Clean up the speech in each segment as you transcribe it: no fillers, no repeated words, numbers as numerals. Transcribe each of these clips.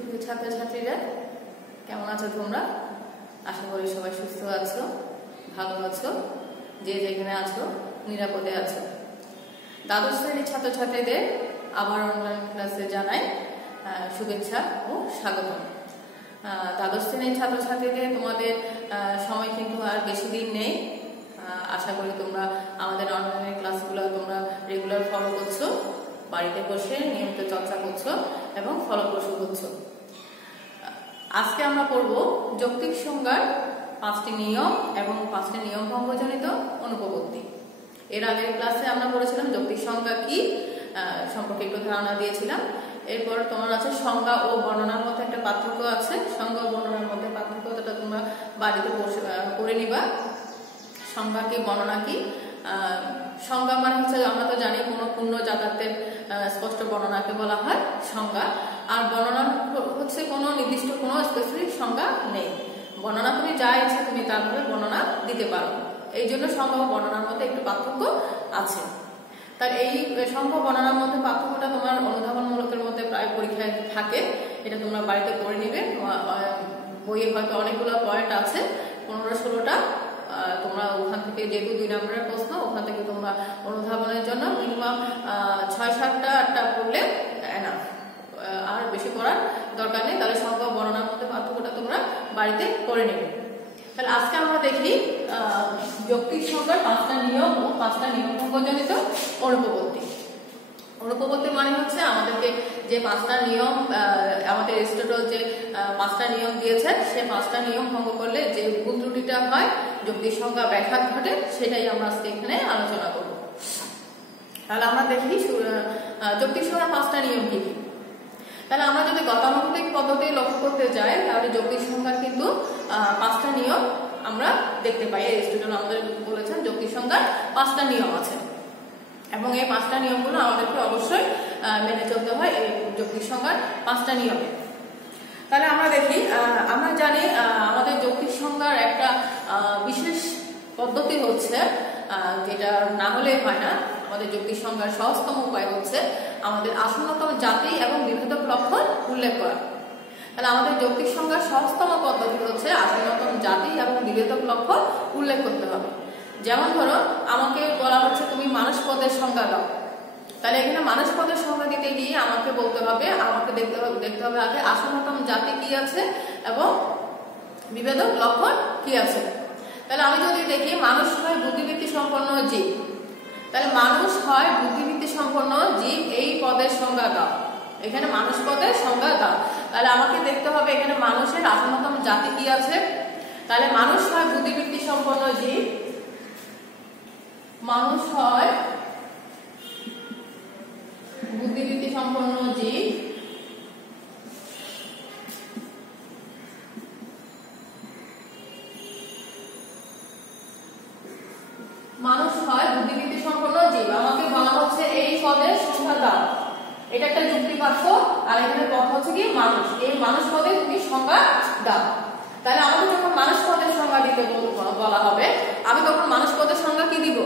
সুপ্রিয় ছাত্রছাত্রীরা কেমন আছো তোমরা? আশা করি সবাই সুস্থ আছো, ভালো আছো, যে যেখানে আছো নিরাপদে আছো। দ্বাদশ শ্রেণীর ছাত্রছাত্রীদের আবার অনলাইন ক্লাসে জানাই শুভেচ্ছা ও স্বাগতম। দ্বাদশ শ্রেণীর ছাত্রছাত্রীদের তোমাদের সময় কিন্তু আর বেশি দিন নেই। আশা করি তোমরা আমাদের অনলাইন ক্লাসগুলো তোমরা রেগুলার ফলো করছো, বাড়িতে বসে নিয়মিত চর্চা করছো এবং ফলপ্রসূ হচ্ছ। আজকে আমরা পড়ব যৌক্তিক সংজ্ঞার 5টি নিয়ম এবং 5টি নিয়ম ভঙ্গজনিত অনুপপত্তি। এর আগের ক্লাসে আমরা পড়েছিলাম যৌক্তিক সংজ্ঞা কি সম্পর্কে একটু ধারণা দিয়েছিলাম। এরপর তোমার আছে সংজ্ঞা ও বর্ণনার মধ্যে একটা পার্থক্য আছে। সংজ্ঞা ও বর্ণনার মধ্যে পার্থক্যটা তোমরা বাড়িতে পড়ে নিবা। সংজ্ঞা কি, বর্ণনা কি? সংজ্ঞা মানে হচ্ছে আমরা তো জানি কোনো পূর্ণ যাতায়াতের স্পষ্ট বর্ণনাকে বলা হয় সংজ্ঞা। আর বর্ণনা হচ্ছে কোনো নির্দিষ্ট কোনো স্পেসিফিক সংজ্ঞা নেই। বর্ণনা তুমি যা ইচ্ছা তুমি তারপরে বর্ণনা দিতে পারো। এই জন্য সংজ্ঞা ও বর্ণনার মধ্যে একটু পার্থক্য আছে। তার এই সংজ্ঞা বর্ণনার মধ্যে পার্থক্যটা তোমার অনুধাবনমূলকের মধ্যে প্রায় পরীক্ষায় থাকে। এটা তোমরা বাড়িতে পড়ে নিবে। বইয়ে হয়তো অনেকগুলো পয়েন্ট আছে, 15-16টা। তোমরা ওখান থেকে যেহেতু 2 নম্বরের প্রশ্ন, ওখান থেকে তোমরা অনুধাবনের জন্য মিনিমাম 6-7টা পড়লে এনাফ, আর বেশি পড়ার দরকার নেই। তাহলে সংজ্ঞা বর্ণনার মধ্যে পার্থক্যটা তোমরা বাড়িতে করে নেবে। তাহলে আজকে আমরা দেখি যৌক্তিক সংজ্ঞার 5টা নিয়ম ও 5টা নিয়ম ভঙ্গজনিত অনুপপত্তি। অনুপপত্তি মানে হচ্ছে আমাদেরকে যে 5টা নিয়ম, আমাদের এরিস্টটল যে 5টা নিয়ম দিয়েছেন, সেই 5টা নিয়ম ভঙ্গ করলে যে ভুল ত্রুটিটা হয়, যৌক্তিক সংজ্ঞা ব্যাঘাত ঘটে, সেটাই আমরা আজকে এখানে আলোচনা করব। তাহলে আমরা দেখি যৌক্তিক সংজ্ঞার 5টা নিয়ম কি কি। তাহলে আমরা যদি গতানুগতিক পদ্ধতি লক্ষ্য করতে যাই, তাহলে যৌক্তিক সংজ্ঞার কিন্তু 5টা নিয়ম আমরা দেখতে পাই। এরিস্টটল আমাদের বলেছেন যৌক্তিক সংজ্ঞার 5টা নিয়ম আছে এবং এই 5টা নিয়মগুলো আমাদেরকে অবশ্যই মেনে চলতে হয় এই যৌক্তিক সংজ্ঞার 5টা নিয়মে। তাহলে আমরা দেখি, আমরা জানি আমাদের যৌক্তিক সংজ্ঞার একটা বিশেষ পদ্ধতি হচ্ছে, যেটা না হলে হয় না। আমাদের যৌক্তিক সংজ্ঞার সহজতম উপায় হচ্ছে আমাদের আসন্নতম জাতি এবং বিভেদক লক্ষণ উল্লেখ করা। তাহলে আমাদের যৌক্তিক সংজ্ঞার সহজতম পদ্ধতি হচ্ছে আসন্নতম জাতি এবং বিভেদক লক্ষণ উল্লেখ করতে হবে। যেমন ধরো, আমাকে বলা হচ্ছে তুমি মানুষ পদের সংজ্ঞা দাও। তাহলে এখানে মানুষ পদের সংজ্ঞা দিতে গিয়ে আমাকে বলতে হবে, আমাকে দেখতে হবে আগে আসন্নতম জাতি কি আছে এবং বিভেদক লক্ষণ কি আছে। তাহলে আমি যদি দেখি মানুষ হয় বুদ্ধিবৃত্তি সম্পন্ন জীব, তাহলে মানুষ হয় বুদ্ধিবৃত্তি সম্পন্ন জীব, এই পদের সংজ্ঞা দাও। এখানে মানুষ পদের সংজ্ঞা দাও। তাহলে আমাকে দেখতে হবে এখানে মানুষের আসন্নতম জাতি কি আছে। তাহলে মানুষ হয় বুদ্ধিবৃত্তি সম্পন্ন জীব, মানুষ হয় বুদ্ধিবৃত্তি সম্পন্ন জীব, মানুষ হয় বুদ্ধিবৃত্তি সম্পন্ন জীব। আমাকে বলা হচ্ছে এই পদের সংজ্ঞা দাও। এটা একটা যুক্তি বাক্য, আর এখানে পদ হচ্ছে কি মানুষ। এই মানুষ পদে তুমি সংজ্ঞা দাও। তাহলে আমাকে যখন মানুষ পদের সংজ্ঞা দিতে বলা হবে, আমি তখন মানুষ পদের সংজ্ঞা কি দিব?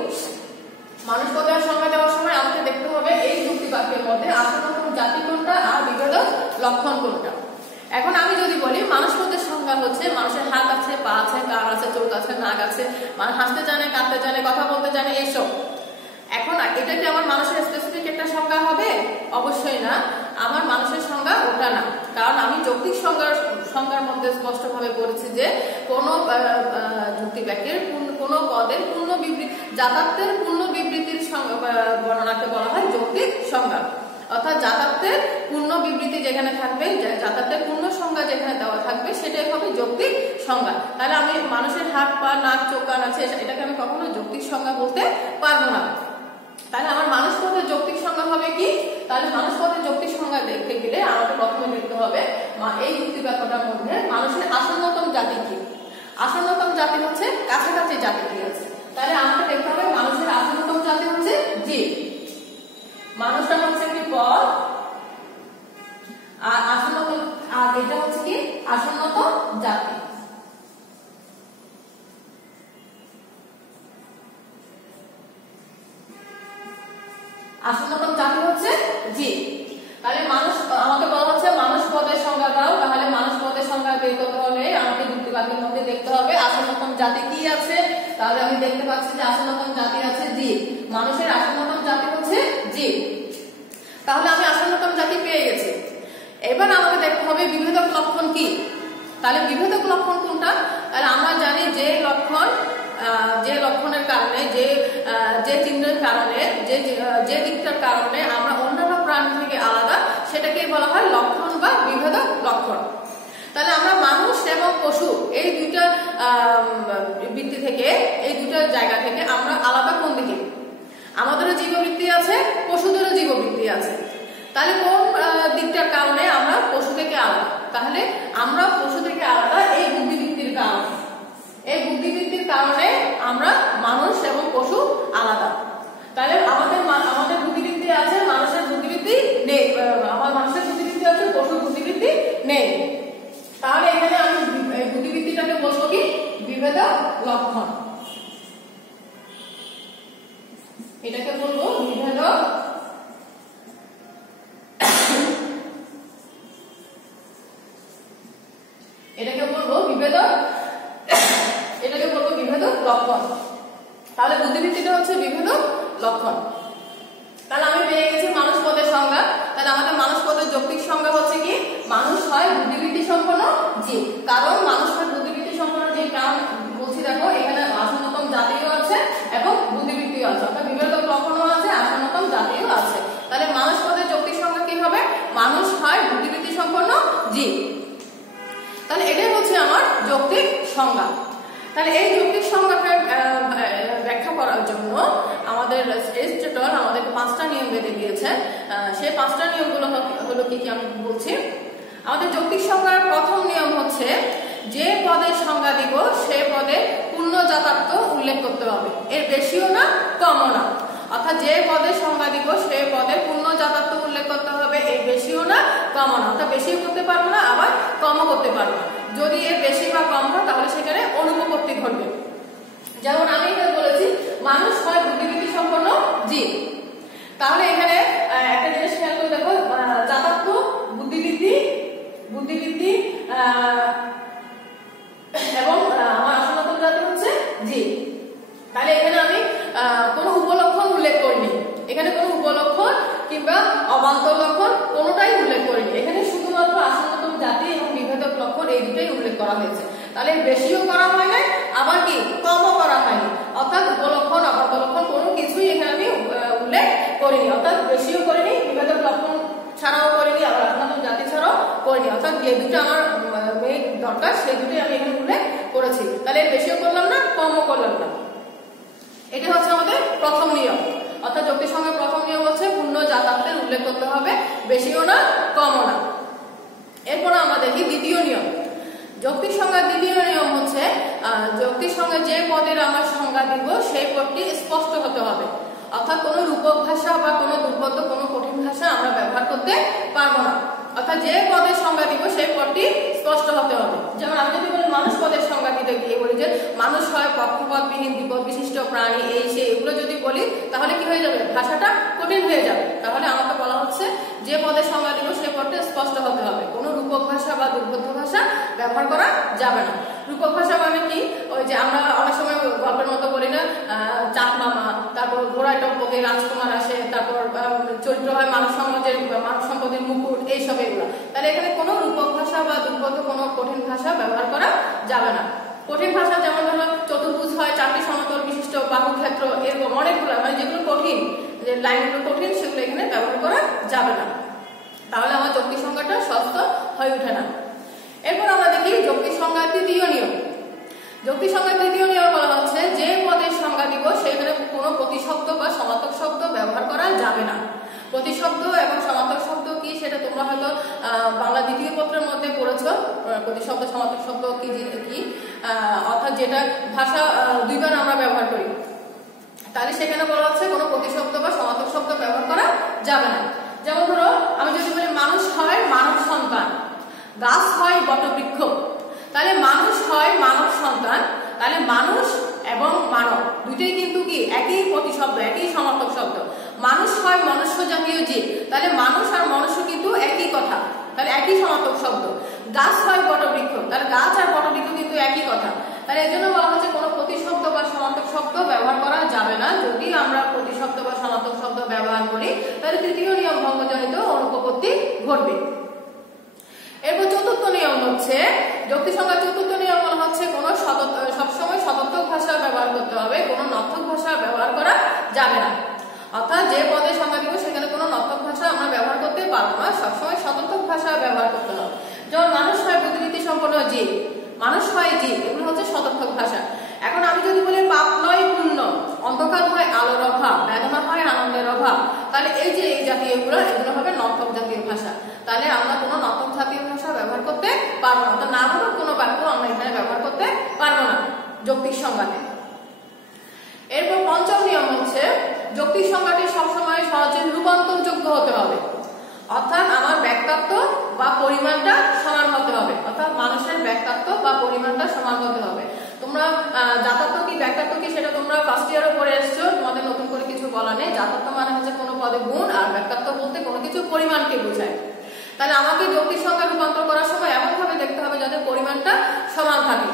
মানুষ পদের সংজ্ঞা দেওয়ার সময় আমাকে দেখতে হবে এই যুক্তি বাক্যের মধ্যে আসন্নতম জাতি কোনটা আর বিভেদক লক্ষণ কোনটা। এখন আমি যদি বলি মানুষ পদের সংজ্ঞা হচ্ছে মানুষের হাত আছে, পা আছে, কান আছে, চোখ আছে, নাক আছে, মানে হাসতে জানে, কাঁদতে জানে, কথা বলতে জানে, এইসব। এখন এটা কি আমার মানুষের স্পেসিফিক একটা সংজ্ঞা হবে? অবশ্যই না। আমার মানুষের সংজ্ঞা ওটা না, কারণ আমি যৌক্তিক সংজ্ঞার মধ্যে স্পষ্টভাবে বলেছি যে কোন যুক্তি বাক্যের কোন পদের পূর্ণ বিবৃতি, যাতায়াতের পূর্ণ বিবৃতির বর্ণনাকে বলা হয় যৌক্তিক সংজ্ঞা। অর্থাৎ যাতায়াতের পূর্ণ বিবৃতি যেখানে থাকবে, যাতায়াতের পূর্ণ সংজ্ঞা যেখানে দেওয়া থাকবে, সেটাই হবে যৌক্তিক সংজ্ঞা। তাহলে আমি মানুষের হাত, পা, নাক, চোখ, কান আছে, এটাকে আমি কখনো যৌক্তিক সংজ্ঞা বলতে পারবো না। তাহলে আমার মানুষ পদের যৌক্তিক সংজ্ঞা হবে কি? তাহলে মানুষ পদের যৌক্তিক সংজ্ঞা দেখতে গেলে আমাকে প্রথমে দেখতে হবে এই যুক্তি বাক্যটার মধ্যে মানুষের আসন্নতম জাতি কি। আসন্নতম জাতি হচ্ছে কাছাকাছি জাতি কি আছে। তাহলে আমাকে দেখতে হবে মানুষের আসন্নতম জাতি হচ্ছে জীব, মানুষটা হচ্ছে কি পদ, আর আসন্নতম, আর এটা হচ্ছে কি আসন্নতম জাতি। আসন্নতম জাতি হচ্ছে জীব। তাহলে মানুষ, আমাকে বলা হচ্ছে মানুষ পদের সংজ্ঞা দাও। তাহলে মানুষ পদের সংজ্ঞা বের করতে হলে আমাকে যুক্তি বাক্যের মধ্যে দেখতে হবে আসন্নতম জাতি কি আছে। তাহলে আমি দেখতে পাচ্ছি যে আসন্নতম জাতি আছে জীব। মানুষের আসন্নতম জাতি হচ্ছে জীব। তাহলে আমি আসন্নতম জাতি পেয়ে গেছি। এবার আমাকে দেখতে হবে বিভেদক লক্ষণ কি। তাহলে বিভেদক লক্ষণ কোনটা? তাহলে আমরা জানি যে লক্ষণ, যে লক্ষণের কারণে, যে চিহ্নের কারণে, যে দিকটার কারণে আমরা অন্যান্য প্রাণী থেকে আলাদা, সেটাকে বলা হয় লক্ষণ বা বিভেদক লক্ষণ। তাহলে আমরা মানুষ এবং পশু এই দুইটা বৃত্তি থেকে, এই দুইটা জায়গা থেকে আমরা আলাদা কোন দিকে? আমাদেরও জীববৃত্তি আছে, পশুদেরও জীববৃত্তি আছে। তাহলে কোন দিকটার কারণে আমরা পশু থেকে আলাদা? তাহলে আমরা পশু থেকে আলাদা এই বুদ্ধিবৃত্তির কারণে। এই বুদ্ধিবৃত্তির কারণে আমরা মানুষ এবং পশু আলাদা। তাহলে আমাদের বুদ্ধিবৃত্তি আছে, মানুষের বুদ্ধিবৃত্তি নেই। মানুষের বুদ্ধিবৃত্তি আছে, পশুর বুদ্ধিবৃত্তি নেই। তাহলে এখানে আমি বুদ্ধিবৃত্তিটাকে বলবো কি? বিভেদক লক্ষণ। এটাকে বলবো বিভেদক, এটাকে বলবো বিভেদক, এটাকে বলবো বিভেদক লক্ষণ। তাহলে বুদ্ধিবৃত্তিটা হচ্ছে বিভেদক লক্ষণ। তাহলে আমি পেয়ে গেছি মানুষ পদের সংজ্ঞা। তাহলে আমাদের মানুষ পদের যৌক্তিক সংজ্ঞা হচ্ছে কি? মানুষ হয় বুদ্ধিবৃত্তি সম্পন্ন জীব। কারণ মানুষ হয় বুদ্ধিবৃত্তি সম্পন্ন জীব, কারণ বলছি দেখো এখানে আসন্নতম জাতিও আছে এবং বুদ্ধিবৃত্তিও আছে, অর্থাৎ বিভেদক লক্ষণও আছে, আসন্নতম জাতিও আছে। তাহলে মানুষ পদের যৌক্তিক সংজ্ঞা কি হবে? মানুষ হয় বুদ্ধিবৃত্তি সম্পন্ন জীব। তাহলে এটাই হচ্ছে আমার যৌক্তিক সংজ্ঞা। তাহলে এই যৌক্তিক সংজ্ঞাকে ব্যাখ্যা করার জন্য আমাদের এরিস্টটল আমাদেরকে 5টা নিয়ম বেঁধে দিয়েছে। সেই 5টা নিয়মগুলো হলো কি কি আমি বলছি। আমাদের যৌক্তিক সংজ্ঞার প্রথম নিয়ম হচ্ছে যে পদের সংজ্ঞা দিব সে পদে পূর্ণ জাতার্থ উল্লেখ করতে হবে, এর বেশিও না কমও না। অর্থাৎ যে পদের সংজ্ঞা দিব সে পদে পূর্ণ জাতার্থ উল্লেখ করতে হবে, এর বেশিও না কমও না। অর্থাৎ বেশিও করতে পারবো না, আবার কমও করতে পারবো না। যদি এর বেশি বা কম হয় তাহলে সেখানে অনুপপত্তি ঘটবে। যেমন আমি এখানে বলেছি মানুষ হয় বুদ্ধিবৃত্তি সম্পন্ন জীব। তাহলে এখানে একটা জিনিস খেয়াল করে দেখো, জাতার্থ বুদ্ধিবৃত্তি এবং আমার আসন্নতম জাতি হচ্ছে জীব। তাহলে এখানে আমি কোনো উপলক্ষণ উল্লেখ করিনি, এখানে কোনো উপলক্ষণ কিংবা অবান্তর লক্ষণ কোনোটাই উল্লেখ করিনি। এখানে শুধুমাত্র আসন্নতম জাতি এবং বিভেদক লক্ষণ এই দুটোই উল্লেখ করা হয়েছে। তাহলে বেশিও করা হয় না, আবার কি কমও করা হয়নি। অর্থাৎ উপলক্ষণ অবান্তর লক্ষণ কোনো কিছুই এখানে আমি উল্লেখ করিনি। অর্থাৎ বেশিও করিনি, বিভেদক লক্ষণ ছাড়াও করিনি, আবার আসন্নতম জাতি ছাড়াও করিনি। অর্থাৎ যে দুটো আমার মেইন দরকার সেই দুটোই আমি এখানে উল্লেখ করেছি। তাহলে বেশিও করলাম না, কমও করলাম না। এটা হচ্ছে আমাদের প্রথম নিয়ম। অর্থাৎ যৌক্তিক সংজ্ঞার প্রথম নিয়ম হচ্ছে পূর্ণ জাতার্থের উল্লেখ করতে হবে, বেশিও না কমও না। এরপর আমরা দেখি দ্বিতীয় নিয়ম। যৌক্তিক সংজ্ঞার দ্বিতীয় নিয়ম হচ্ছে যৌক্তিক সংজ্ঞা যে পদের আমরা সংজ্ঞা দিব সেই পদটি স্পষ্ট হতে হবে। অর্থাৎ কোনো রূপক ভাষা বা কোনো দুর্বোধ্য কোনো কঠিন ভাষা আমরা ব্যবহার করতে পারবো না। অর্থাৎ যে পদের সংজ্ঞা দিব সেই পদটি স্পষ্ট হতে হবে। যেমন আমি যদি বলি মানুষ পদের সংজ্ঞা দিতে গিয়ে বলি যে মানুষ হয় পক্ষপদবিহীন দ্বিপদ বিশিষ্ট প্রাণী, এই সেই এগুলো যদি বলি তাহলে কি হয়ে যাবে? ভাষাটা কঠিন হয়ে যাবে। তাহলে আমাকে বলা হচ্ছে যে পদের সংজ্ঞা দিব সেই পদটি স্পষ্ট হতে হবে, কোনো রূপক ভাষা বা দুর্বোধ্য ভাষা ব্যবহার করা যাবে না। রূপক ভাষা মানে কি? ওই যে আমরা অনেক সময় গল্পের মতো বলি না, চাঁদ মামা, তারপর ঘোড়ায় টপকে রাজকুমার আসে, তারপর চরিত্র হয় মানব সমাজের মানব সম্পদের মুকুট, এইসব এগুলো। তাহলে এখানে কোনো রূপক ভাষা বা দুর্বোধ্য কোনো কঠিন ভাষা ব্যবহার করা যাবে না। কঠিন ভাষা যেমন হলো চতুর্ভুজ হয়, 4টি সমতল বিশিষ্ট বাহুক্ষেত্র, এরকম অনেকগুলো মানে যেগুলো কঠিন, যে লাইনগুলো কঠিন, সেগুলো এখানে ব্যবহার করা যাবে না। তাহলে আমার যৌক্তিক সংজ্ঞাটা স্পষ্ট হয়ে ওঠে না। এরপর আমরা দেখি যৌক্তিক সংজ্ঞার তৃতীয় নিয়ম। যৌক্তিক সংজ্ঞার তৃতীয় নিয়ম বলা হচ্ছে যে পদের সংজ্ঞা দিব সেখানে কোনো প্রতিশব্দ বা সমার্থক শব্দ ব্যবহার করা যাবে না। প্রতিশব্দ এবং সমার্থক শব্দ কি সেটা তোমরা হয়তো বাংলা দ্বিতীয় পত্রের মধ্যে পড়েছো। প্রতিশব্দ সমার্থক শব্দ কি কি অর্থাৎ যেটা ভাষা দুইবার আমরা ব্যবহার করি, তাহলে সেখানে বলা হচ্ছে কোনো প্রতিশব্দ বা সমার্থক শব্দ ব্যবহার করা যাবে না। যেমন ধরো আমি যদি বলি মানুষ হয় মানব সন্তান, গাছ হয় বটবৃক্ষ, তাহলে মানুষ হয় মানব সন্তান, তাহলে মানুষ এবং মানব দুইটাই কিন্তু কি একই প্রতিশব্দ, একই সমার্থক শব্দ। মানুষ হয় মনুষ্য জাতীয় জীব, তাহলে মানুষ আর মনুষ্য কিন্তু একই কথা, তাহলে একই সমার্থক শব্দ। গাছ হয় বটবৃক্ষ, তাহলে গাছ আর বটবৃক্ষ কিন্তু একই কথা। তাহলে এর জন্য বলা হচ্ছে কোনো প্রতিশব্দ বা সমার্থক শব্দ ব্যবহার করা যাবে না। যদি আমরা প্রতিশব্দ বা সমার্থক শব্দ ব্যবহার করি তাহলে তৃতীয় নিয়ম ভঙ্গজনিত অনুপপত্তি ঘটবে। এরপর চতুর্থ নিয়ম হচ্ছে যুক্তি সংজ্ঞার চতুর্থ নিয়ম হচ্ছে কোনো সবসময় সদর্থক ভাষা ব্যবহার করতে হবে, কোনো নর্থক ভাষা ব্যবহার করা যাবে না। অর্থাৎ যে পদে সংজ্ঞা দিব সেখানে কোনো নর্থক ভাষা আমরা ব্যবহার করতে পারবো না, সবসময় সদর্থক ভাষা ব্যবহার করতে হবে। যেমন মানুষ হয় বুদ্ধিবৃত্তি সম্পন্ন জীব, মানুষ হয় জীব, এগুলো হচ্ছে সদর্থক ভাষা। এখন আমি যদি বলি পাপ নয় পুণ্য, অন্ধকার হয় আলোর অভাব, বেদনা হয় আনন্দের অভাব, তাহলে এই যে এই জাতীয় এগুলো হবে নর্থক জাতীয় ভাষা। তাহলে আমরা কোনো নর্থক জাতীয় ভাষা ব্যবহার করতে পারবো না, তো না হলেও কোনো বাক্য আমরা এখানে ব্যবহার করতে পারবো না যৌক্তিক সংজ্ঞাতে। এরপর পঞ্চম নিয়ম হচ্ছে যৌক্তিক সংজ্ঞাটি সবসময় সহজে রূপান্তরযোগ্য হতে হবে। অর্থাৎ আমার ব্যক্তাত্ব বা পরিমাণটা সমান হতে হবে, অর্থাৎ মানুষের ব্যক্তাত্ব বা পরিমাণটা সমান হতে হবে। তোমরা জাতত্ব কি ব্যক্তাত্ব কি সেটা তোমরা ফার্স্ট ইয়ারও পড়ে এসছো, তোমাদের নতুন করে কিছু বলা নেই। জাতত্ব মানে হচ্ছে কোনো পদে গুণ, আর ব্যক্তাত্ব বলতে কোনো কিছু পরিমাণকে বোঝায়। তাহলে আমাকে যৌক্তিক সংজ্ঞা রূপান্তর করার সময় এমন ভাবে দেখতে হবে যাতে পরিমাণটা সমান থাকে।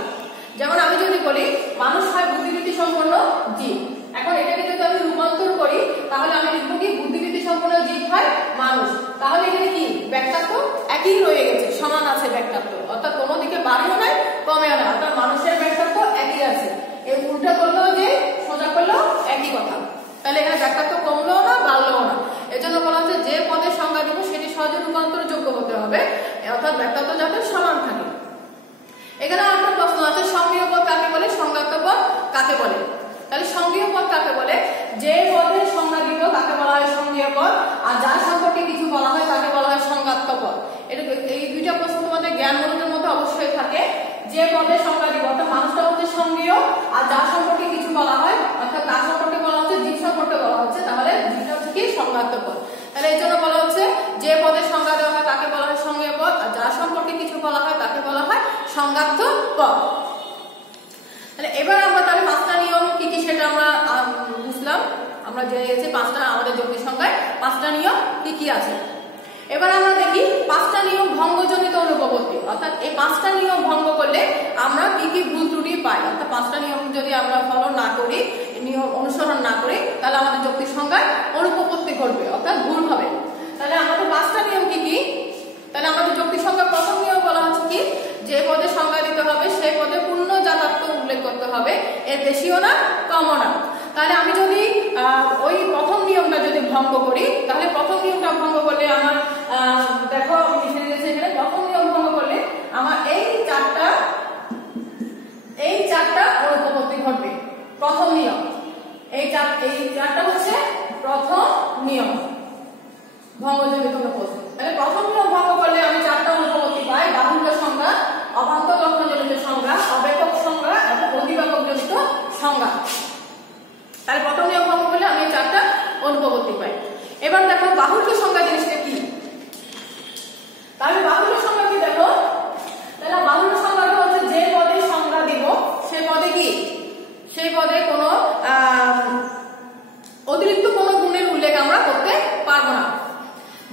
যেমন আমি যদি বলি মানুষ হয় বুদ্ধিবৃত্তি সম্পন্ন জীব, এখন এটাকে যদি আমি রূপান্তর করি তাহলে আমি লিখবো কি বুদ্ধিবৃত্তি সম্পন্ন জীব হয় মানুষ। তাহলে এখানে কি ব্যক্তাত্ব একই রয়ে গেছে, সমান আছে ব্যক্তাত্ব, অর্থাৎ কোনো দিকে বাড়িও নাই কমেও না, অর্থাৎ মানুষের ব্যক্তাত্ব একই আছে। এই উল্টা করলেও যে সোজা করলেও একই কথা, তাহলে এখানে ব্যক্তাত্ব কমলেও না বাড়লেও না। এই জন্য বলা হচ্ছে যে পদের সংজ্ঞা দিব সেটি সহজে রূপান্তরযোগ্য হতে হবে, অর্থাৎ ব্যক্তাত্ব যাতে সমান থাকে। এখানে একটা প্রশ্ন আছে সঙ্গীয় পদ কাকে বলে, সংজ্ঞাত্ম পদ কাকে বলে। তাহলে সঙ্গীয় পদ কাকে বলে, যে পদের সংজ্ঞা দিব তাকে বলা হয় সঙ্গীয় পদ, আর যার সম্পর্কে কিছু বলা হয় তাকে বলা হয় সংজ্ঞাত্ম পদ। এই দুইটা প্রশ্ন তোমাদের জ্ঞানমূলকের মধ্যে অবশ্যই থাকে। যে পদের সংজ্ঞা দিব অর্থাৎ মানুষটা হচ্ছে সঙ্গীয়, আর যার সম্পর্কে কিছু বলা হয় অর্থাৎ তার সম্পর্কে বলা হচ্ছে জীব সম্পর্কে বলা হচ্ছে, তাহলে জীবটা হচ্ছে কি সংজ্ঞাত্ম পদ। তাহলে এই জন্য বলা হচ্ছে যে পদের সংজ্ঞা দেওয়া হয় তাকে বলা হয় সঙ্গীয় পদ, আর যার সম্পর্কে কিছু বলা হয় তাকে বলা হয় সংজ্ঞাত্ম পদ। তাহলে এবার আমরা তাহলে পাঁচটা নিয়ম কি কি সেটা আমরা বুঝলাম, আমরা জেনে গেছি পাঁচটা আমাদের যৌক্তিক সংজ্ঞায় পাঁচটা নিয়ম কি কি আছে। এবার আমরা দেখি পাঁচটা নিয়ম ভঙ্গজনিত অনুপপত্তি, অর্থাৎ এই পাঁচটা নিয়ম ভঙ্গ করলে আমরা কি কি ভুল ত্রুটি পাই, অর্থাৎ পাঁচটা নিয়ম যদি আমরা ফলো না করি, নিয়ম অনুসরণ না করি, তাহলে আমাদের যৌক্তিক সংজ্ঞায় অনুপপত্তি ঘটবে, অর্থাৎ ভুল হবে। তাহলে আমাদের পাঁচটা নিয়ম কি কি, তাহলে আমাদের যৌক্তিক সংজ্ঞার প্রথম নিয়ম বলা হচ্ছে কি যে পদে সংজ্ঞা দিতে হবে সেই পদে পূর্ণ জাতার্থ উল্লেখ করতে হবে, এর বেশিও না কমও না। তাহলে আমি যদি ওই প্রথম নিয়মটা যদি ভঙ্গ করি, তাহলে প্রথম নিয়মটা ভঙ্গ করলে আমার দেখো এখানে প্রথম নিয়ম ভঙ্গ করলে আমার এই চারটা অনুপপত্তি ঘটবে। প্রথম নিয়ম এই চারটা হচ্ছে প্রথম নিয়ম ভঙ্গজনিত অনুপপত্তি। তাহলে প্রথম নিয়ম ভঙ্গ করলে আমি চারটা অনুপপত্তি পাই, বাহুল্য সংজ্ঞা, অবান্তর লক্ষণজনিত সংজ্ঞা, অব্যাপক সংজ্ঞা এবং অধিব্যাপক জনিত সংজ্ঞা। তাহলে প্রথম নিয়ম ভঙ্গ করলে আমি চারটা অনুপপত্তি পাই। এবার দেখো বাহুল্য সংজ্ঞা জিনিসটা কি, তাহলে বাহুল্য সংজ্ঞা কি দেখো, তাহলে বাহুল্য সংজ্ঞাটা হচ্ছে যে পদে সংজ্ঞা দিব সেই পদে কি সেই পদে কোনো অতিরিক্ত কোনো গুণের উল্লেখ আমরা করতে পারবো না।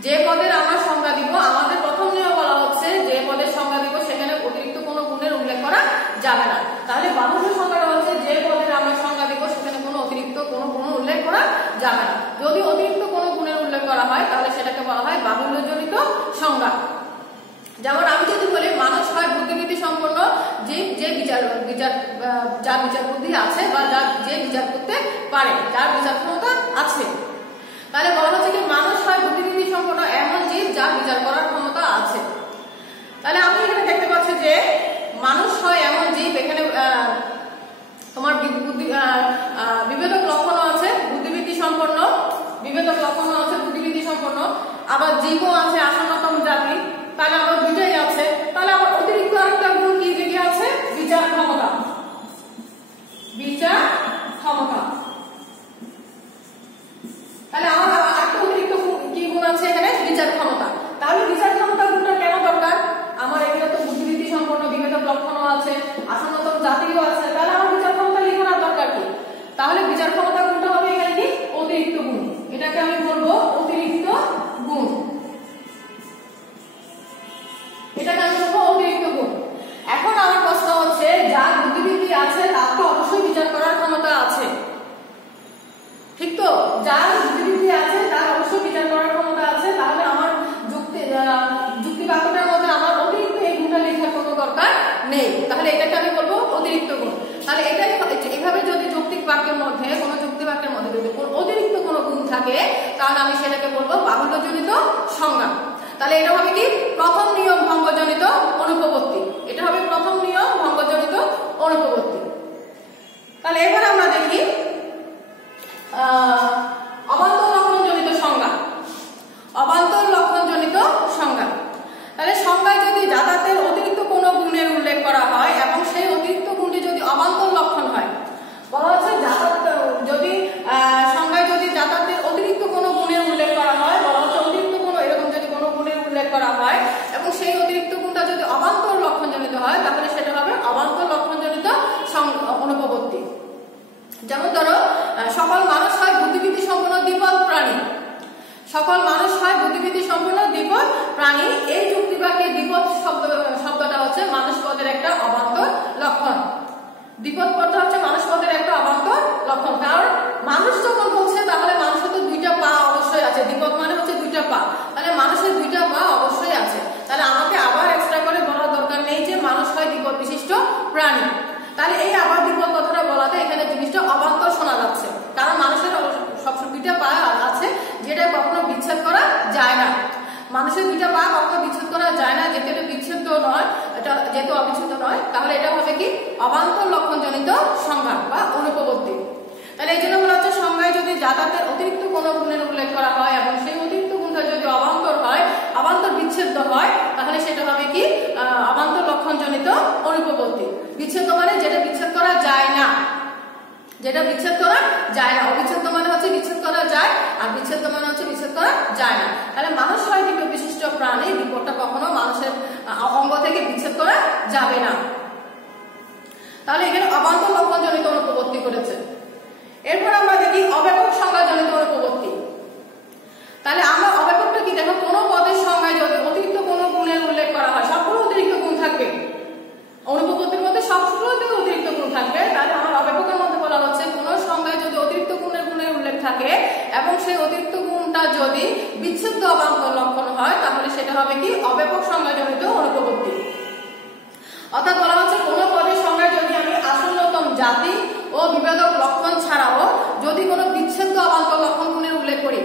যে পদের আমরা সংজ্ঞা দিব, আমাদের প্রথম নিয়ম বলা হচ্ছে যে পদের সংজ্ঞা দিব সেখানে অতিরিক্ত কোনো গুণের উল্লেখ করা যাবে না। তাহলে বাহুল্য সংজ্ঞাটা হচ্ছে যে পদের আমরা সংজ্ঞা দিব সেখানে কোনো অতিরিক্ত কোনো গুণ উল্লেখ করা যাবে না। যদি অতিরিক্ত কোনো গুণের উল্লেখ করা হয় তাহলে সেটাকে বলা হয় বাহুল্যজনিত সংজ্ঞা। যেমন আমি যদি বলি মানুষ হয় বুদ্ধিবৃত্তি সম্পন্ন জীব, যে যার বিচার বুদ্ধি আছে বা যে বিচার করতে পারে, যার বিচার ক্ষমতা আছে, তাহলে বলা হচ্ছে কি মানুষ হয় বুদ্ধিবৃত্তি সম্পন্ন এমন জীব যার বিচার করার ক্ষমতা আছে। তাহলে আমি এখানে দেখতে পাচ্ছি যে মানুষ হয় এমন জীব, এখানে তোমার বিভেদক লক্ষণও আছে বুদ্ধিবৃত্তি সম্পন্ন, বিভেদক লক্ষণও আছে বুদ্ধিবৃত্তি সম্পন্ন, আবার জীবও আছে আসন্নতম জাতি, তাহলে আমার দুইটাই আছে। তাহলে আমার অতিরিক্ত আরেকটা গুণ কি দিকে আছে, বিচার ক্ষমতা, বিচার ক্ষমতা। তাহলে আমার আরেকটা অতিরিক্ত কি গুণ আছে এখানে, বিচার ক্ষমতা। তাহলে বিচার ক্ষমতা গুণটা কেন দরকার, আমার এখানে তো বুদ্ধিবৃত্তি সম্পন্ন বিভেদক লক্ষণও আছে আসন্নতম জাতিও আছে, তাহলে আমার বিচার ক্ষমতা লেখার দরকার কি, তাহলে বিচার ক্ষমতা গুণটা হবে এখানে কি অতিরিক্ত গুণ, এটাকে আমি বলবো অতিরিক্ত গুণ। তাহলে এটাকে আমি বলবো অতিরিক্ত গুণ। তাহলে এটাই এভাবে যদি যৌক্তিক বাক্যের মধ্যে কোনো যুক্তি বাক্যের মধ্যে যদি অতিরিক্ত কোনো গুণ থাকে তাহলে আমি সেটাকে বলবো বাহুল্যজনিত সংজ্ঞা। তাহলে এটা হবে কি প্রথম নিয়ম ভঙ্গজনিত অনুপপত্তি, এটা হবে প্রথম নিয়ম ভঙ্গজনিত অনুপপত্তি। তাহলে এবার আমরা দেখি অবান্তর লক্ষণজনিত সংজ্ঞা। অবান্তর লক্ষণজনিত সংজ্ঞা, তাহলে সংজ্ঞায় যদি যাতায়াতের অতিরিক্ত কোনো গুণের উল্লেখ করা হয় এবং সেই অতিরিক্ত গুণটি যদি অবান্তর লক্ষণ হয়, বলা হচ্ছে যদি সংজ্ঞায় যদি যাতায়াতের অতিরিক্ত কোনো গুণের উল্লেখ করা হয়, বলা হচ্ছে অতিরিক্ত কোনো এরকম যদি কোনো গুণের উল্লেখ করা হয় এবং সেই অতিরিক্ত গুণটা যদি অবান্তর লক্ষণজনিত হয় তাহলে সেটা হবে অবান্তর লক্ষণজনিত অনুপপত্তি। যেমন ধরো সকল মানুষ হয় বুদ্ধিবৃত্তি সম্পন্ন দ্বিপদ প্রাণী, সকল মানুষ হয় বুদ্ধিবৃত্তি সম্পন্ন দ্বিপদ প্রাণী। এই যুক্তিবাক্যে দ্বিপদ শব্দটা হচ্ছে মানুষ পদের একটা অবান্তর লক্ষণ। দ্বিপদ পদটা হচ্ছে মানুষ পদের একটা অবান্তর লক্ষণ, কারণ মানুষ যখন বলছে তাহলে মানুষের তো দুইটা পা অবশ্যই আছে, দ্বিপদ মানে হচ্ছে দুইটা পা, তাহলে মানুষের দুইটা পা অবশ্যই আছে। তাহলে আমাকে আবার এক্সট্রা করে বলার দরকার নেই যে মানুষ হয় দ্বিপদ বিশিষ্ট প্রাণী। তাহলে এই আবার দ্বিপদ কথাটা বলাতে এখানে জিনিসটা অবান্তর শোনা যাচ্ছে, কারণ মানুষের সবসময় দুইটা পা আছে যেটা কখনো বিচ্ছেদ করা যায় না। মানুষের দুইটা পা কখনো বিচ্ছেদ করা যায় না, যেহেতু বিচ্ছেদ নয়, এটা যেহেতু অবিচ্ছেদ্য নয়, তাহলে এটা হবে কি অবান্তর লক্ষণজনিত সংজ্ঞা বা অনুপপত্তি। তাহলে এই জন্য বলা হচ্ছে সংজ্ঞায় যদি যাতায়াতের অতিরিক্ত কোনো গুণের উল্লেখ করা হয় এবং সেই অতিরিক্ত গুণটা যদি অবান্তর হয়, অবান্তর বিচ্ছেদ হয়, তাহলে সেটা হবে কি অবান্তর লক্ষণজনিত অনুপপত্তি। বিচ্ছেদ মানে যেটা বিচ্ছেদ করা যায় না, যেটা বিচ্ছেদ করা যায় না। অবিচ্ছেদ্য মানে হচ্ছে বিচ্ছেদ করা যায়, আর বিচ্ছেদ মানে হচ্ছে বিচ্ছেদ করা যায় না। তাহলে মানুষ হয় দ্বিপদ বিশিষ্ট প্রাণী, দ্বিপদটা কখনো মানুষের অঙ্গ থেকে বিচ্ছেদ করা যাবে না। তাহলে এখানে অবান্তর লক্ষণজনিত অনুপপত্তি করেছে। এরপর আমরা দেখি অব্যাপক সংজ্ঞাজনিত অনুপপত্তি। তাহলে আমরা অব্যাপকটা কি দেখো, কোনো পদের সংজ্ঞায় যদি অতিরিক্ত কোনো গুণের উল্লেখ করা হয়, সবগুলো অতিরিক্ত গুণ থাকবে, অনুপপত্তির মধ্যে সবগুলোতে অতিরিক্ত গুণ থাকবে। তাহলে আমার অব্যাপকের মধ্যে বলা হচ্ছে কোনো সংজ্ঞায় যদি অতিরিক্ত গুণের উল্লেখ থাকে এবং সেই অতিরিক্ত গুণটা যদি বিচ্ছেদ্য অবান্তর লক্ষণ হয় তাহলে সেটা হবে কি অব্যাপক সংজ্ঞাজনিত অনুপপত্তি। অর্থাৎ বলা হচ্ছে কোনো পদের সংজ্ঞায় যদি আমি আসন্নতম জাতি ও বিভেদক লক্ষণ ছাড়াও যদি কোনো বিচ্ছেদ্য অবান্তর লক্ষণ গুণের উল্লেখ করি,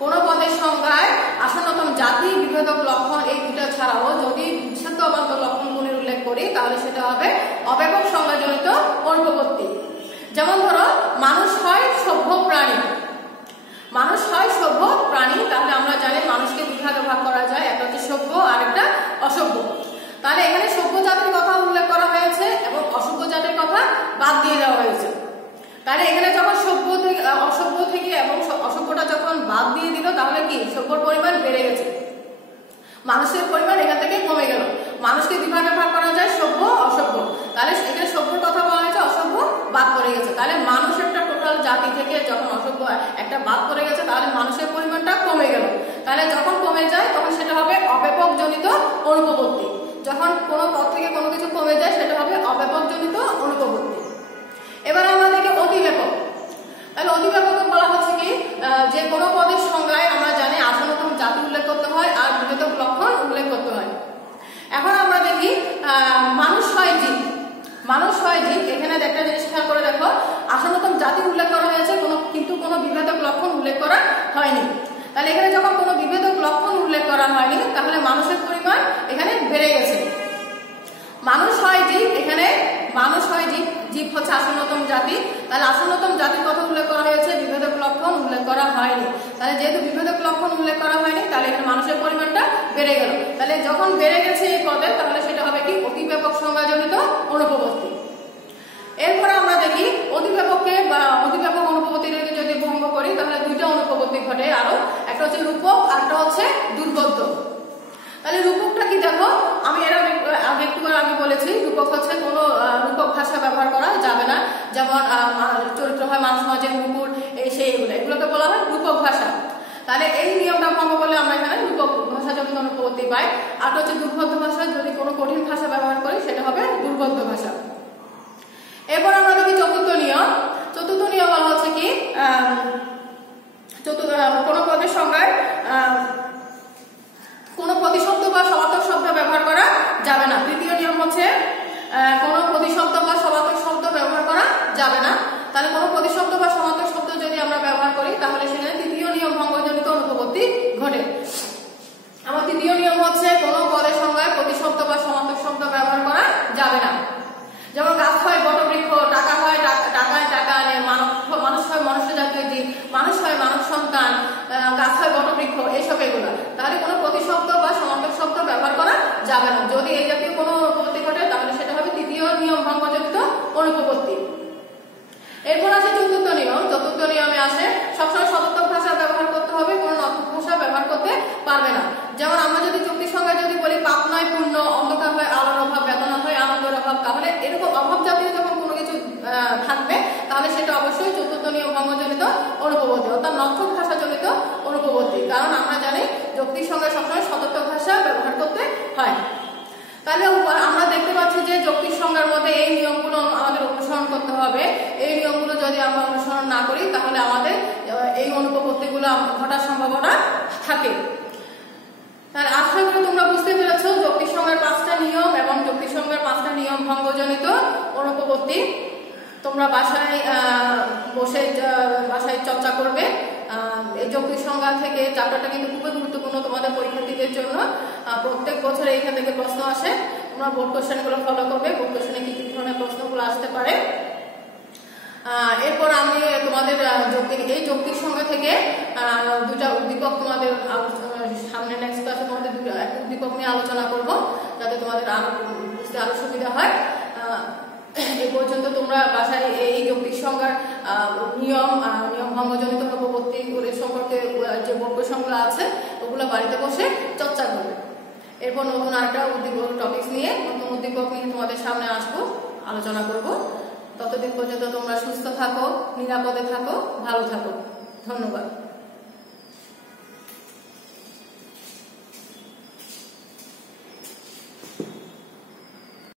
কোনো পদের সংজ্ঞায় আসন্নতম জাতি বিভেদক লক্ষণ এই দুটা ছাড়াও যদি বিচ্ছেদ্য অবান্তর লক্ষণ গুণের উল্লেখ করি তাহলে সেটা হবে অব্যাপক সংজ্ঞাজনিত অনুপপত্তি। যেমন ধরো মানুষ হয় সভ্য প্রাণী, মানুষ হয় সভ্য প্রাণী, তাহলে আমরা জানি মানুষকে দুই ভাগে ভাগ করা যায়, একটা হচ্ছে সভ্য আর একটা অসভ্য। তাহলে এখানে সভ্য জাতির কথা উল্লেখ করা হয়েছে এবং অসভ্য জাতির কথা বাদ দিয়ে দেওয়া হয়েছে। তাহলে এখানে যখন সভ্য থেকে অসভ্য থেকে এবং অসভ্যটা যখন বাদ দিয়ে দিল তাহলে কি সভ্যর পরিমাণ বেড়ে গেছে, মানুষের পরিমাণ এখান থেকে কমে গেল। মানুষকে বিভাগে ভাগ করা যায় সভ্য অসভ্য, তাহলে এখানে সভ্যর কথা বলা হয়েছে, অসভ্য বাদ পড়ে গেছে। তাহলে মানুষ একটা টোটাল জাতি থেকে যখন অসভ্য একটা বাদ পড়ে গেছে তাহলে মানুষের পরিমাণটা কমে গেল। তাহলে যখন কমে যায় তখন সেটা হবে অব্যাপক জনিত অনুপপত্তি। যখন কোনো পদ থেকে কোনো কিছু কমে যায় সেটা হবে অব্যাপক জনিত অনুপপত্তি। এবার আমরা দেখি অতিব্যাপক। তাহলে অতিব্যাপক বলা হচ্ছে কি যে কোনো পদের সংজ্ঞায় আমরা জানি আসন্নতম জাতি উল্লেখ করতে হয় আর বিভেদক লক্ষণ উল্লেখ করতে হয়। এখন আমরা দেখি মানুষ হয় জীব, মানুষ হয় জীব। এখানে একটা জিনিস খেয়াল করে দেখো, আসন্নতম জাতি উল্লেখ করা হয়েছে কিন্তু কোনো বিভেদক লক্ষণ উল্লেখ করা হয়নি। তাহলে এখানে যখন কোনো বিভেদক লক্ষণ উল্লেখ করা হয়নি তাহলে মানুষের পরিমাণ এখানে বেড়ে গেছে। মানুষ হয় জীব, এখানে মানুষ হয় জীব, জীব হচ্ছে আসন্নতম জাতি। তাহলে আসন্নতম জাতির কথা উল্লেখ করা হয়েছে, বিভেদক লক্ষণ উল্লেখ করা হয়নি। তাহলে যেহেতু বিভেদক লক্ষণ উল্লেখ করা হয়নি তাহলে এখানে মানুষের পরিমাণটা বেড়ে গেল। তাহলে যখন বেড়ে গেছে এই পদে তাহলে সেটা হবে কি অতিব্যাপক সংজ্ঞাজনিত অনুপপত্তি। এরপরে আমরা দেখি অতিব্যাপককে বা অতিব্যাপক অনুপপত্তিকে যদি ভঙ্গ করি তাহলে দুইটা অনুপপত্তি ঘটে আরো, একটা হচ্ছে রূপক আর একটা হচ্ছে দুর্বোধ্য। তাহলে রূপকটা কি দেখো, আমি এর আগে একটু আগে বলেছি রূপক হচ্ছে কোনো রূপক ভাষা ব্যবহার করা যাবে না, যেমন চরিত্র হয় মানুষ সমাজের মুকুর এই সেই এগুলোকে বলা হয় রূপক ভাষা। তাহলে এই নিয়মটা ভঙ্গ করলে আমরা এখানে রূপক ভাষা জনিত অনুপপত্তি পাই। আর হচ্ছে দুর্বোধ্য ভাষা, যদি কোনো কঠিন ভাষা ব্যবহার করি সেটা হবে দুর্বোধ্য ভাষা। এরপর আমরা দেখি চতুর্থ নিয়ম। চতুর্থ নিয়ম বলা হচ্ছে কি কোনো পদের সংজ্ঞায় কোনো প্রতিশব্দ বা সমার্থক শব্দ ব্যবহার করা যাবে না। তৃতীয় নিয়ম হচ্ছে কোনো প্রতিশব্দ বা সমার্থক শব্দ ব্যবহার করা যাবে না। তাহলে কোনো প্রতিশব্দ বা সমার্থক শব্দ যদি আমরা ব্যবহার করি তাহলে সেখানে তৃতীয় নিয়ম ভঙ্গজনিত অনুপপত্তি ঘটে। আমার তৃতীয় নিয়ম হচ্ছে কোনো পদের সংজ্ঞায় প্রতিশব্দ বা সমার্থক শব্দ ব্যবহার করা যাবে না। যেমন গাছ হয় বটবৃক্ষ, টাকা হয় টাকায় টাকা আনে, মানুষ হয় মনুষ্য জাতীয় জীব, মানুষ হয় মানব সন্তান, গাছ হয় বটবৃক্ষ, এইসব এগুলো। তাহলে কোনো প্রতিশব্দ বা সমার্থক শব্দ ব্যবহার করা যাবে না। যদি এই জাতীয় কোনো অনুপপত্তি ঘটে তাহলে সেটা হবে তৃতীয় নিয়ম ভঙ্গজনিত অনুপপত্তি। এরপর আসে চতুর্থ নিয়ম। চতুর্থ নিয়মে আসে সবসময় সদর্থক ভাষা ব্যবহার করতে হবে, কোনো নর্থক ভাষা ব্যবহার করতে পারবে না। যেমন আমরা যদি যুক্তি সংজ্ঞায় যদি বলি পাপ নয় পুণ্য, অন্ধকার হয় আলোর অভাব, বেদনা হয় আনন্দের অভাব, তাহলে এরকম অভাব জাতীয় যখন কোনো কিছু থাকবে তাহলে সেটা অবশ্যই চতুর্থ নিয়ম ভঙ্গজনিত অনুপপত্তি, অর্থাৎ নর্থক ভাষা জনিত অনুপপত্তি। কারণ আমরা জানি যুক্তি সংজ্ঞায় সবসময় সদর্থক ভাষা ব্যবহার করতে হয়। তাহলে আমরা দেখতে পাচ্ছি যে যৌক্তিক সংজ্ঞার মধ্যে এই নিয়মগুলো আমাদের অনুসরণ করতে হবে। এই নিয়মগুলো যদি আমরা অনুসরণ না করি তাহলে আমাদের এই অনুপপত্তিগুলো ঘটার সম্ভাবনা থাকে। তাহলে আশা করি তোমরা বুঝতে পেরেছো যৌক্তিক সংজ্ঞার 5টা নিয়ম এবং যৌক্তিক সংজ্ঞার 5টা নিয়ম ভঙ্গজনিত অনুপপত্তি। তোমরা বাসায় বসে বাসায় চর্চা করবে। এই যৌক্তিক সংজ্ঞা থেকে চ্যাপ্টারটা কিন্তু খুবই গুরুত্বপূর্ণ তোমাদের পরীক্ষার্থীদের জন্য। প্রত্যেক বছর এইখান থেকে প্রশ্ন আসে, তোমরা বোর্ড কোশ্চেনগুলো ফলো করবে। বোর্ড কোশ্চেনে কি কি ধরনের প্রশ্নগুলো আসতে পারে। এরপর আমি তোমাদের এই যৌক্তিক সংজ্ঞা থেকে দুটা উদ্দীপক তোমাদের সামনে নেক্সট ক্লাসে তোমাদের একটা উদ্দীপক নিয়ে আলোচনা করব, যাতে তোমাদের আরো বুঝতে আরো সুবিধা হয়। এই পর্যন্ত তোমরা বাসায় এই যৌক্তিক সংজ্ঞার নিয়ম ভঙ্গজনিত অনুপপত্তি সম্পর্কে যে বোর্ড কোশ্চেনগুলো আছে ওগুলো বাড়িতে বসে চর্চা করবে। এরপর নতুন আরেকটা উদ্দীপক টপিকস নিয়ে নতুন উদ্দীপক নিয়ে তোমাদের সামনে আসবো, আলোচনা করব। ততদিন পর্যন্ত তোমরা সুস্থ থাকো, নিরাপদে থাকো, ভালো থাকো। ধন্যবাদ।